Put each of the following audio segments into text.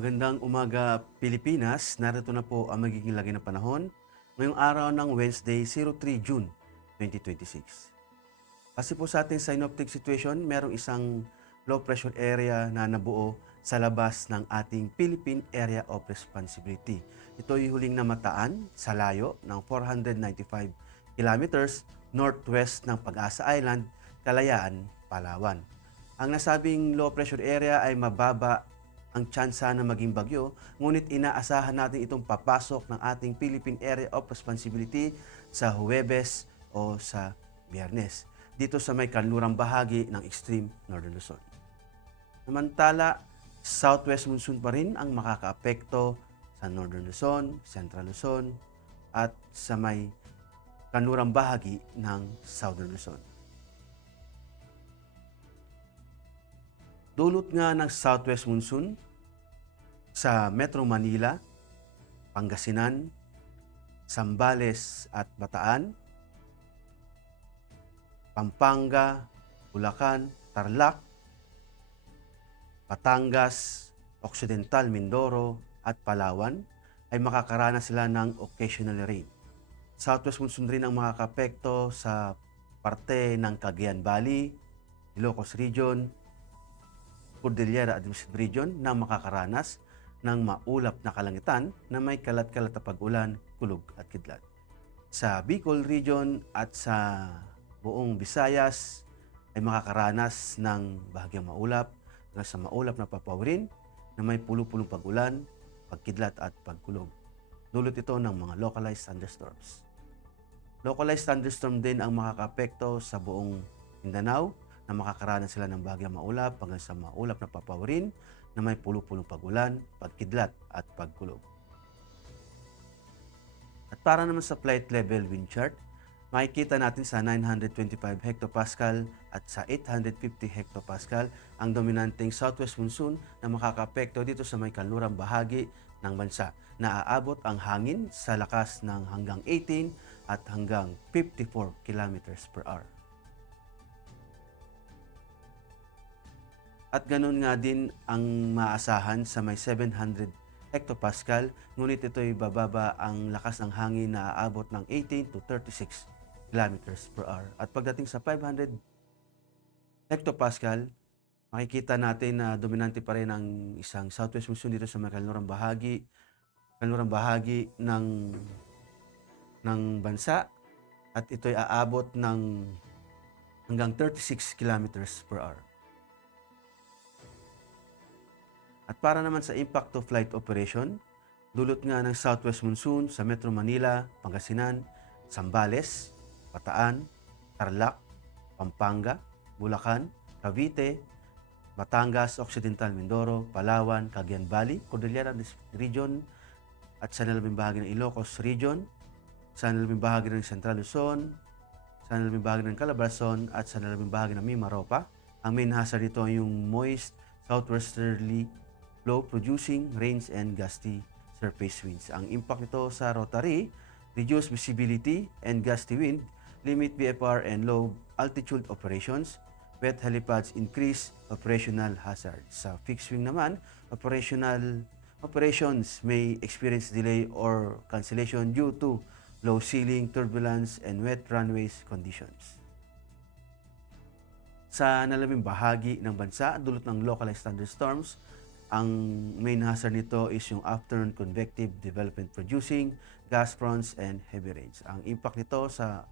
Magandang umaga Pilipinas, narito na po ang magiging lagi ng panahon ngayong araw ng Wednesday, 03 June 2026. Kasi po sa ating synoptic situation, merong isang low pressure area na nabuo sa labas ng ating Philippine Area of Responsibility. Ito ay huling namataan sa layo ng 495 kilometers northwest ng Pag-asa Island, Kalayaan, Palawan. Ang nasabing low pressure area ay mababa ang tsansa na maging bagyo, ngunit inaasahan natin itong papasok ng ating Philippine Area of Responsibility sa Huwebes o sa Biyernes, dito sa may kanlurang bahagi ng extreme northern Luzon. Samantala, southwest monsoon pa rin ang makakaapekto sa northern Luzon, central Luzon, at sa may kanlurang bahagi ng southern Luzon. Dulot nga ng southwest monsoon sa Metro Manila, Pangasinan, Zambales at Bataan, Pampanga, Bulacan, Tarlac, Batangas, Occidental Mindoro at Palawan ay makakaranas sila ng occasional rain. Southwest monsoon rin ang makakapekto sa parte ng Cagayan Valley, Ilocos Region, Cordillera Administrative Region na makakaranas ng maulap na kalangitan na may kalat-kalat na pag-ulan, kulog at kidlat. Sa Bicol Region at sa buong Visayas ay makakaranas ng bahagyang maulap hanggang sa maulap na papawirin na may pulo-pulong pag-ulan, pagkidlat at pagkulog. Dulot ito ng mga localized thunderstorms. Localized thunderstorm din ang makakapekto sa buong Mindanao na makakaranas sila ng bahagyang maulap hanggang sa maulap na papawirin na may pulo-pulong pag-ulan, pagkidlat at pagkulog. At para naman sa flight level wind chart, makikita natin sa 925 hectopascal at sa 850 hectopascal ang dominanteng southwest monsoon na makakapekto dito sa may kanlurang bahagi ng bansa na aabot ang hangin sa lakas ng hanggang 18 at hanggang 54 kilometers per hour. At ganun nga din ang maasahan sa may 700 hectopascal, ngunit ito'y bababa ang lakas ng hangin na aabot ng 18 to 36 kilometers per hour. At pagdating sa 500 hectopascal, makikita natin na dominante pa rin ang isang southwest monsoon dito sa may kanlurang bahagi ng bansa, at ito'y aabot ng hanggang 36 kilometers per hour. At para naman sa impact to flight operation, dulot nga ng southwest monsoon sa Metro Manila, Pangasinan, Zambales, Bataan, Tarlac, Pampanga, Bulacan, Cavite, Batangas, Occidental Mindoro, Palawan, Cagayan Valley, Cordillera Region at sa nalabing bahagi ng Ilocos Region, sa nalabing bahagi ng Central Luzon, sa nalabing bahagi ng Calabarzon at sa nalabing bahagi ng Mimaropa. Ang main hazard nito ay yung moist southwesterly flow producing rains and gusty surface winds. Ang impact nito sa rotary, reduce visibility and gusty wind, limit VFR and low altitude operations, wet helipads increase operational hazard. Sa fixed wing naman, operations may experience delay or cancellation due to low ceiling, turbulence, and wet runways conditions. Sa nalabing bahagi ng bansa, dulot ng localized thunderstorms, ang main hazard nito is yung afternoon convective development producing gas fronts and heavy rains. Ang impact nito sa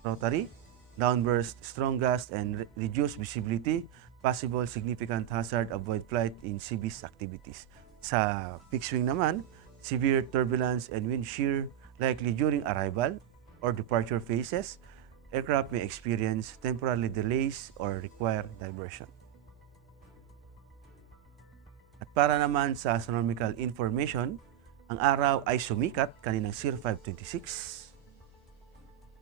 rotary, downburst, strong gust and reduced visibility, possible significant hazard, avoid flight in sea based activities. Sa fixed wing naman, severe turbulence and wind shear likely during arrival or departure phases. Aircraft may experience temporary delays or require diversion. At para naman sa astronomical information, ang araw ay sumikat kaninang 0526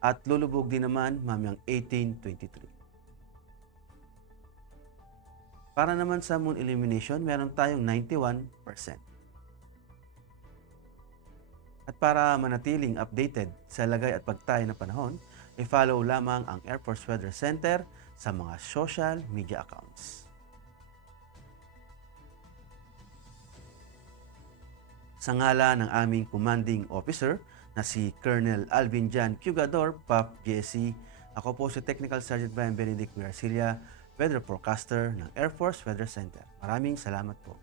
at lulubog din naman mamayang 1823. Para naman sa moon illumination, meron tayong 91%. At para manatiling updated sa lagay at pagtayo ng panahon, i-follow lamang ang Air Force Weather Center sa mga social media accounts. Sa ngala ng aming commanding officer na si Colonel Alvin Jan Cugador, PAP GSC, ako po si Technical Sergeant Brian Benedict Garcilia, Weather Forecaster ng Air Force Weather Center. Maraming salamat po.